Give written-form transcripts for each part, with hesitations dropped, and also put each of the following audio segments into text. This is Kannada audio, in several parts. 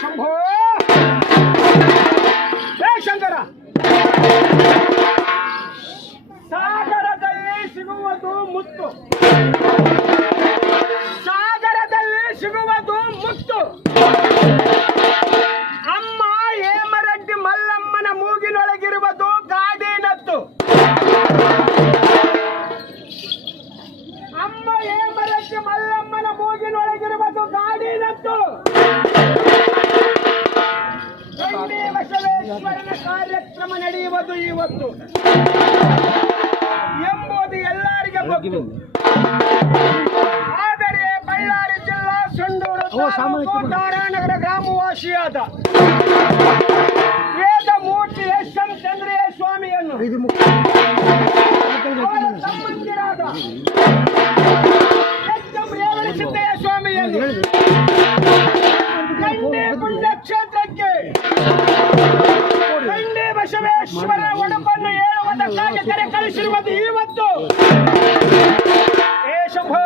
ಶಂಭೋ ಶಂಕರ, ಸಾಗರದಲ್ಲಿ ಸಿಗುವುದು ಮುತ್ತು, ಸಾಗರದಲ್ಲಿ ಸಿಗುವುದು ಮುತ್ತು. ಅಮ್ಮ ಹೇಮರೆಡ್ಡಿ ಮಲ್ಲಮ್ಮನ ಮೂಗಿನೊಳಗಿರುವುದು ಗಾಡಿನತ್ತು. ಅಮ್ಮ ಹೇಮರೆಡ್ಡಿ ಮಲ್ಲಮ್ಮನ ಮೂಗಿನೊಳಗಿರುವುದು ಗಾಡಿನತ್ತು. ಗಂಡಿ ಬಸವೇಶ್ವರನ ಕಾರ್ಯಕ್ರಮ ನಡೆಯುವುದು ಇವತ್ತು ಎಂಬುದು ಎಲ್ಲರಿಗೆ ಗೊತ್ತು. ಆದರೆ ಬಳ್ಳಾರಿ ಜಿಲ್ಲಾ ಸಂಡೂರು ತಾರಾನಗರ ಗ್ರಾಮವಾಸಿಯಾದ ವೇದಮೂರ್ತಿ ಎಸ್ ಎಂ ಚಂದ್ರಯ್ಯ ಸ್ವಾಮಿಯನ್ನು ಅವರ ಸಂಬಂಧಿರಾದ ಎಸ್ ಎಂ ರೇವಣಸಿದ್ದಯ್ಯ ಸ್ವಾಮಿಯನ್ನು ಗಂಡಿ ಪುಣ್ಯಕ್ಷೇತ್ರಕ್ಕೆ ಗಂಡಿ ಬಸವೇಶ್ವರ ಒಡಪನ್ನು ಹೇಳುವುದಕ್ಕಾಗಿ ಕರೆ ಕಳಿಸಿರುವುದು ಇವತ್ತು. ಏ ಶಂಭೋ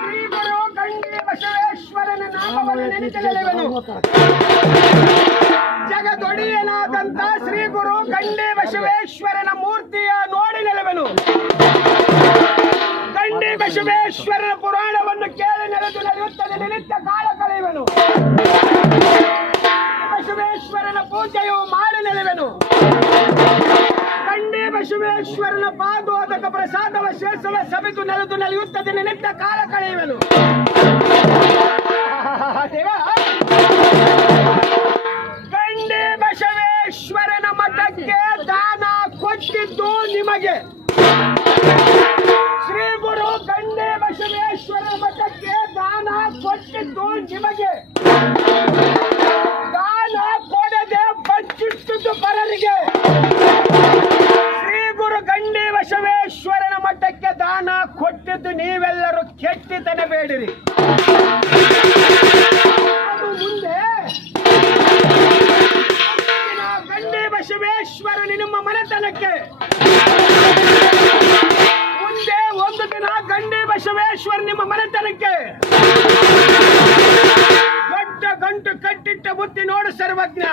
ಶ್ರೀ ಗುರು ಗಂಡಿ ಬಸವೇಶ್ವರನ ನಾಮವನ್ನು ನೆನೆಸಲೆಳೆವನು. ಜಗದೊಡೆಯನಾದಂತ ಶ್ರೀ ಗುರು ಗಂಡಿ ಬಸವೇಶ್ವರನ ಮೂರ್ತಿಯ ನೋಡಿ ನೆಲೆವನು. ಗಂಡಿ ಬಸವೇಶ್ವರನ ಪುರಾಣವನ್ನು ಕೇಳಿ ನೆಲೆದು ನಡೆಯುತ್ತದೆ ನಿತ್ಯ ಕಾಲ ಕಳೆಯುವನು. ಬಸವೇಶ್ವರನ ಪೂಜೆಯು ಮಾಡಿ ನೆಲೆವೆನು. ಗಂಡಿ ಬಸವೇಶ್ವರನ ಪಾದೋದಕ ಪ್ರಸಾದವ ಶೇಷವ ಸವಿದು ನೆಲೆದು ನಡೆಯುತ್ತದೆ ನಿತ್ಯ ಕಾಲ ಕಳೆಯುವನು. ಗಂಡಿ ಬಸವೇಶ್ವರನ ಮಠಕ್ಕೆ ದಾನ ಕೊಟ್ಟಿದ್ದು ನಿಮಗೆ. ಶ್ರೀ ಗುರು ಗಂಡಿ ಬಸವೇಶ್ವರನ ಮಠಕ್ಕೆ ದಾನ ಕೊಟ್ಟಿದ್ದು ನಿಮಗೆ. ದಾನ ಕೊಡದೆ ಬಚ್ಚಿಟ್ಟದ್ದು ಪರರಿಗೆ. ಶ್ರೀ ಗುರು ಗಂಡಿ ಬಸವೇಶ್ವರನ ಮಠಕ್ಕೆ ದಾನ ಕೊಟ್ಟಿದ್ದು ನೀವೆಲ್ಲರೂ ಕೆಟ್ಟಿತನಬೇಡಿರಿ. ಅದು ಮುಂದೆ ಗಂಡಿ ಬಸವೇಶ್ವರ ನಿಮ್ಮ ಮನೆತನಕ್ಕೆ ಮುಂದೆ ಒಂದು ದಿನ ಗಂಡಿ ಬಸವೇಶ್ವರ ನಿಮ್ಮ ಮನೆತನಕ್ಕೆ ದೊಡ್ಡ ಗಂಟು ಕಟ್ಟಿಟ್ಟ ಬುದ್ಧಿ ನೋಡು ಸರ್ವಜ್ಞ.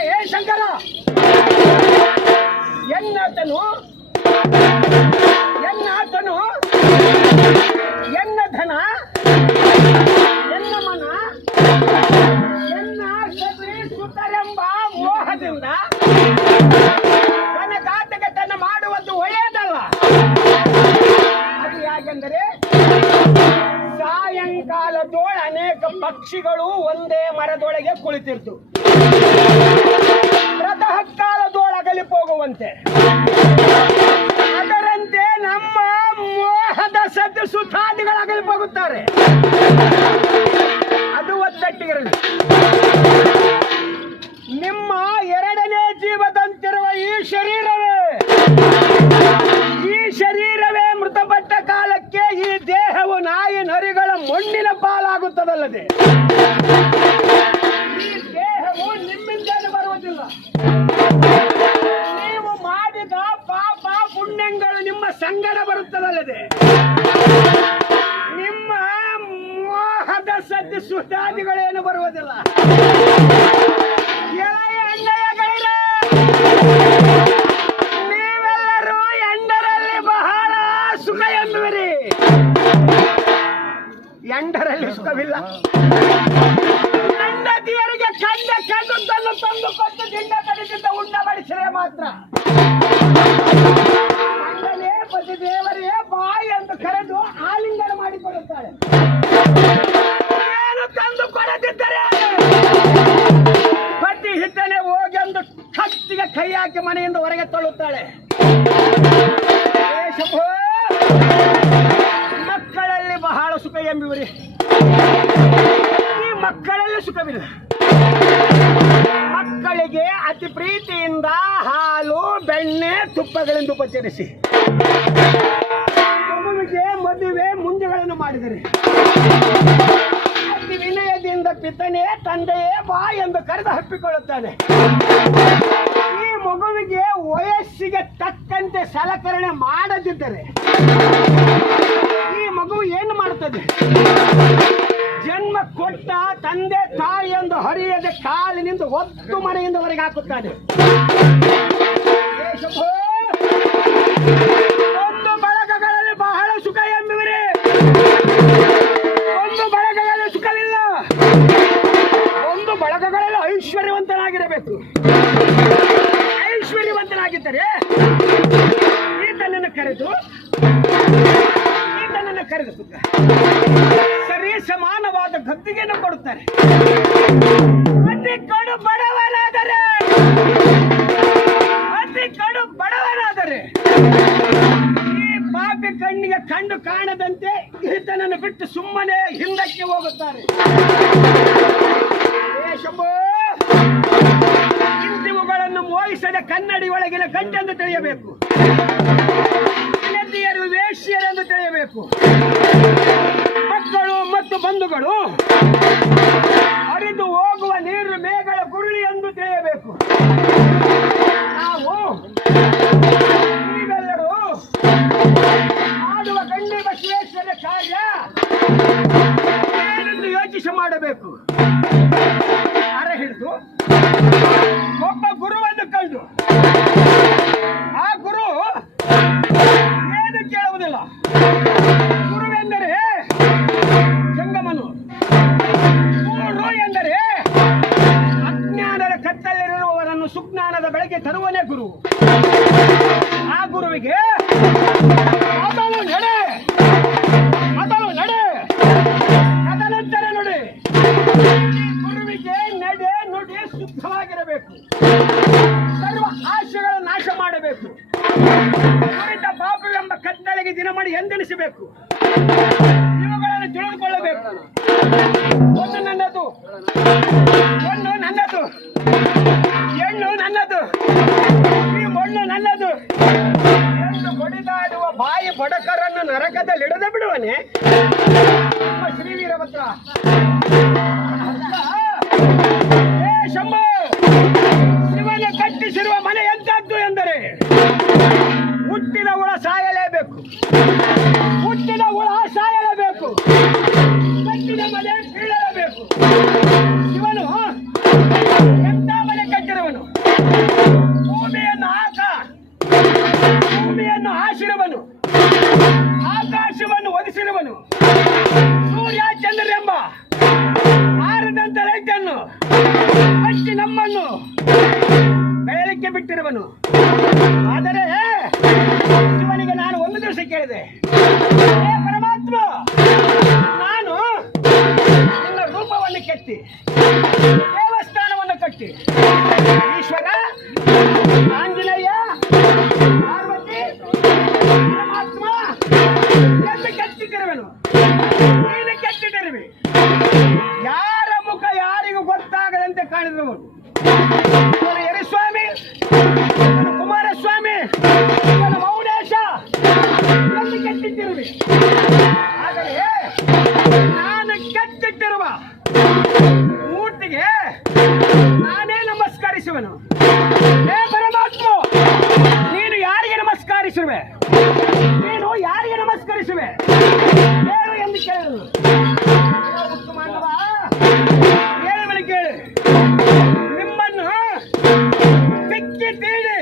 ಏ ಶಂಕರ, ಎನ್ನತನು ಎನ್ನ ಧನ ಎನ್ನ ಮನ ಎನ್ನ ಸತಿ ಸುತರೆಂಬ ಮೋಹದಿಂದ ತನ್ನ ಘಾತಕತನ ಮಾಡುವುದು ಒಳ್ಳೆಯದಲ್ಲ. ಅದು ಯಾಕೆಂದರೆ ಸಾಯಂಕಾಲದೊಳ ಅನೇಕ ಪಕ್ಷಿಗಳು ಒಂದೇ ಮರದೊಳಗೆ ಕುಳಿತಿರ್ತು. ಪ್ರಾತಃ ಕಾಲದೊಳಗಲಿ ಹೋಗುವಂತೆ ಅದರಂತೆ ನಮ್ಮ ಮೋಹದ ಸದ್ದು ಸುತಾದಿಗಳಾಗಲಿ ಹೋಗುತ್ತಾರೆ. ಅದು ಒತ್ತಟ್ಟಿಗಿರಲಿ. ನಿಮ್ಮ ಎರಡನೇ ಜೀವದಂತಿರುವ ಈ ಶರೀರವೇ ಮೃತಪಟ್ಟ ಕಾಲಕ್ಕೆ ಈ ದೇಹವು ನಾಯಿ ನರಿಗಳ ಮಣ್ಣಿನ ಪಾಲಾಗುತ್ತದಲ್ಲದೆ ಈ ದೇಹವು ನಿಮ್ಮಿಂದ ಬರುವುದಿಲ್ಲ. ನೀವು ಮಾಡಿದ ಪಾಪ ಪುಣ್ಯಗಳು ನಿಮ್ಮ ಸಂಗಡ ಬರುತ್ತದಲ್ಲದೆ ನಿಮ್ಮ ಮೋಹದ ಸದ್ದು ಸುತಾದಿಗಳೇನು ಬರುವುದಿಲ್ಲ. ನೀವೆಲ್ಲರೂ ಎಂಡರಲ್ಲಿ ಬಹಳ ಸುಖ ಎಂಬುವಿರಿ. ಎಂಡರಲ್ಲಿ ಸುಖವಿಲ್ಲ. ಹೆಂಡತಿಯರಿಗೆ ಕಂಡದ್ದನ್ನು ತಂದು ಕೊಟ್ಟು ದಿಂಡ ತಡೆದಿಂದ ಉಂಡ ಬಡಿಸಿದರೆ ಮಾತ್ರ ಗಂಡನೇ ಪತಿ ದೇವರೇ ಬಾಯಿ ಎಂದು ಕರೆದು ಆಲಿಂಗನ ಮಾಡಿಕೊಡುತ್ತಾಳೆ. ಏನು ತಂದು ಕೊಡದಿದ್ದರೆ ಪತಿ ಹಿಟ್ಟನೆ ಹೋಗಿ ಎಂದು ಕತ್ತಿಗೆ ಕೈ ಹಾಕಿ ಮನೆಯಿಂದ ಹೊರಗೆ ತಳ್ಳುತ್ತಾಳೆ. ಮಕ್ಕಳಲ್ಲಿ ಬಹಳ ಸುಖ ಎಂಬುವರಿ. ಈ ಮಕ್ಕಳಲ್ಲಿ ಸುಖವಿಲ್ಲ. ಮಕ್ಕಳಿಗೆ ಅತಿ ಪ್ರೀತಿಯಿಂದ ಹಾಲು ಬೆಣ್ಣೆ ತುಪ್ಪಗಳಿಂದ ಉಪಚರಿಸಿ ಮಗುವಿಗೆ ಮದುವೆ ಮುಂಜೆಗಳನ್ನು ಮಾಡಿ ಮಾಡಿದರೆ ಅತಿ ವಿನಯದಿಂದ ಪಿತನೇ ತಂದೆಯೇ ಬಾ ಎಂದು ಕರೆದು ಹಪ್ಪಿಕೊಳ್ಳುತ್ತಾನೆ. ಈ ಮಗುವಿಗೆ ವಯಸ್ಸಿಗೆ ತಕ್ಕಂತೆ ಸಲಕರಣೆ ಮಾಡದಿದ್ದರೆ ಈ ಮಗು ಏನು ಮಾಡುತ್ತದೆ? ಜನ್ಮ ಕೊಟ್ಟ ತಂದೆ ತಾಯಿ ಎಂದು ಹರಿಯದೆ ಕಾಲಿನಿಂದ ಒತ್ತು ಮನೆಯಿಂದ ಹೊರಗೆ ಹಾಕುತ್ತಾನೆ. ಒಂದು ಬಳಗಗಳಲ್ಲಿ ಬಹಳ ಸುಖ ಎಂಬುವರೆ, ಒಂದು ಬಳಗಗಳಲ್ಲಿ ಸುಖವಿಲ್ಲ. ಒಂದು ಬಳಗಗಳಲ್ಲಿ ಐಶ್ವರ್ಯವಂತನಾಗಿರಬೇಕು. ಐಶ್ವರ್ಯವಂತನಾಗಿದ್ದರೆ ಈತನನ್ನು ಕರೆದು ಸುಖ ಸರಿ ಸಮಾನವಾದ ಗದ್ದಿಗೆಯನ್ನು ಕೊಡುತ್ತಾರೆ. ಅತಿ ಕಡು ಬಡವನಾದರೆ ಈ ಪಾಪಿ ಕಣ್ಣಿಗೆ ಕಂಡು ಕಾಣದಂತೆ ಈತನನ್ನು ಬಿಟ್ಟು ಸುಮ್ಮನೆ ಹಿಂದಕ್ಕೆ ಹೋಗುತ್ತಾರೆ. ಇಂತಿವುಗಳನ್ನು ಮೋಹಿಸದೆ ಕನ್ನಡಿ ಒಳಗಿನ ಗಂಟೆಂದು ತಿಳಿಯಬೇಕು. ನದಿಯರು ವೇಶ್ಯರೆಂದು ತಿಳಿಯಬೇಕು. ಮಕ್ಕಳು ಮತ್ತು ಬಂಧುಗಳು ಹರಿದು ಹೋಗುವ ನೀರು ಮೇಘಗಳ ಗುರುಳಿ ಎಂದು ತಿಳಿಯಬೇಕು. ನಾವು ನೀವೆಲ್ಲರೂ ಮಾಡುವ ಗಂಡಿ ಬಸವೇಶ್ವರ ಕಾರ್ಯ ಏನೆಂದು ಯೋಚಿಸಿ ಮಾಡಬೇಕು. ಅರ ಹಿಡಿದು ಒಬ್ಬ ಗುರುವನ್ನು ಕಂಡು ಆ ಗುರು ಏನು ಕೇಳುವುದಿಲ್ಲ. ಗುರುವೆಂದರೆ ಜಂಗಮನು, ಗುರು ಎಂದರೆ ಅಜ್ಞಾನದ ಕತ್ತಲಿರುವವರನ್ನು ಸುಜ್ಞಾನದ ಬೆಳಗ್ಗೆ ತರುವನೇ ಗುರು. ಆ ಗುರುವಿಗೆ ಮೊದಲು ನಡೆ, ತದನಂತರ ನುಡಿ. ಗುರುವಿಗೆ ನಡೆ ನುಡಿ ಶುದ್ಧವಾಗಿರಬೇಕು. ಸರ್ವ ಆಶೆಗಳ ನಾಶ ಮಾಡಬೇಕು. ಕುರಿತ ಪಾಪವೆಂಬ ಕತ್ತಲೆಗೆ ದಿನ ಮಾಡಿ ಎಂದೆನಿಸಬೇಕು. ಇವುಗಳನ್ನು ತಿಳಿದುಕೊಳ್ಳಬೇಕು. ಒಂದು ನನ್ನದು, ಹೆಣ್ಣು ನನ್ನದು, ಈ ಮಣ್ಣು ನನ್ನದು ಎಂದು ಬಡಿದಾಡುವ ಬಾಯಿ ಬಡಕರನ್ನು ನರಕದಲ್ಲಿಡದೆ ಬಿಡುವನೆ ನಮ್ಮ ಶ್ರೀ ವೀರಭದ್ರ. ಶಂಭು, ಶಿವನ ಕಟ್ಟಿಸಿರುವ ಮನೆ ಎಂತದ್ದು ಎಂದರೆ ಹುಟ್ಟಿದ ಹುಳ ಸಾಯಲೇಬೇಕು. ಕಟ್ಟಿದ ಮನೆ ಬೀಳಲೇಬೇಕು. ಶಿವನು ಎಂತ ಮನೆ ಕಟ್ಟಿರುವನು? ಭೂಮಿಯನ್ನು ಹಾಸಿರುವನು, ಆಕಾಶವನ್ನು ಒದಿಸಿರುವನು, ಸೂರ್ಯ ಚಂದ್ರರೆಂಬ ಆರದಂತ ಲೈಟನ್ನು ಹಚ್ಚಿ ನಮ್ಮನ್ನು ಬೆಳಲಿಕ್ಕೆ ಬಿಟ್ಟಿರುವನು. ಆದರೆ ಶಿವನಿಗೆ ನಾನು ಒಂದು ದಿವಸ ಕೇಳಿದೆ, ಪರಮಾತ್ಮ, ನಾನು ನಿನ್ನ ರೂಪವನ್ನು ಕೆತ್ತಿ ದೇವಸ್ಥಾನವನ್ನು ಕಟ್ಟಿ ಈಶ್ವರ, ಆಂಜನೇಯ, ಪಾರ್ವತಿ, ಪರಮಾತ್ಮ ಎಂದು ಕೆತ್ತಿಟ್ಟಿರುವೆನು. ನೀನು ಕೆತ್ತಿಟ್ಟಿರುವೆ. ಯಾರ ಮುಖ ಯಾರಿಗೂ ಗೊತ್ತಾಗದಂತೆ ಕಾಣಿರುವನು. ಯರಿಸ್ವಾಮಿ, ಕುಮಾರಸ್ವಾಮಿ, ಮೌನೇಶ ಎಂದು ಕೆತ್ತಿಟ್ಟಿರುವೆ. ಆದರೆ ನಾನು ಕೆತ್ತಿಟ್ಟಿರುವ ಮೂರ್ತಿಗೆ ನಾನೇ ನಮಸ್ಕರಿಸುವೆನು. ಹೇ ಪರಮಾತ್ಮ, ನೀನು ಯಾರಿಗೆ ನಮಸ್ಕರಿಸುವೆ? ಹೇಳು ಎಂದು ಕೇಳಿದರು. ಹೇಳುವನು ಕೇಳಿ, ನಿಮ್ಮನ್ನು ತಿಕ್ಕಿ ತೀಡಿ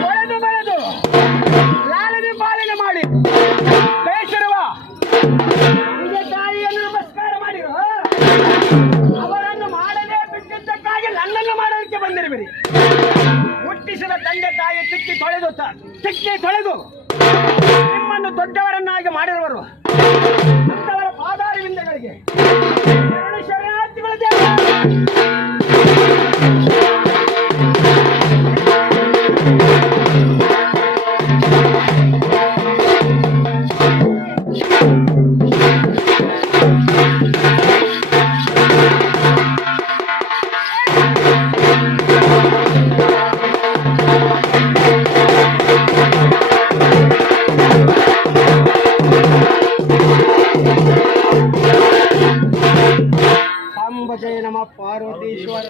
ತೊಳೆದು ಬರೆದು ಲಾಲನೆ ಪಾಲನೆ ಮಾಡಿ ಬೇಸರುವ ತಂದೆ ತಾಯಿಯನ್ನು ನಮಸ್ಕಾರ ಮಾಡಿರು. ಅವರನ್ನು ಮಾಡದೇ ಬಿಟ್ಟಿದ್ದಕ್ಕಾಗಿ ನನ್ನನ್ನು ಮಾಡೋದಕ್ಕೆ ಬಂದಿರುವಿರಿ. ಹುಟ್ಟಿಸಿದ ತಂದೆ ತಾಯಿ ತಿಕ್ಕಿ ತೊಳೆದು ನಿಮ್ಮನ್ನು ದೊಡ್ಡವರನ್ನಾಗಿ ಮಾಡಿರುವರು. ಅಂತವರ ಪಾದಾರವಿಂದಗಳಿಗೆ ಶರಣಾರ್ಥಿಗಳ ಜಯ ನಮ ಪಾರ್ವತೀಶ್ವರ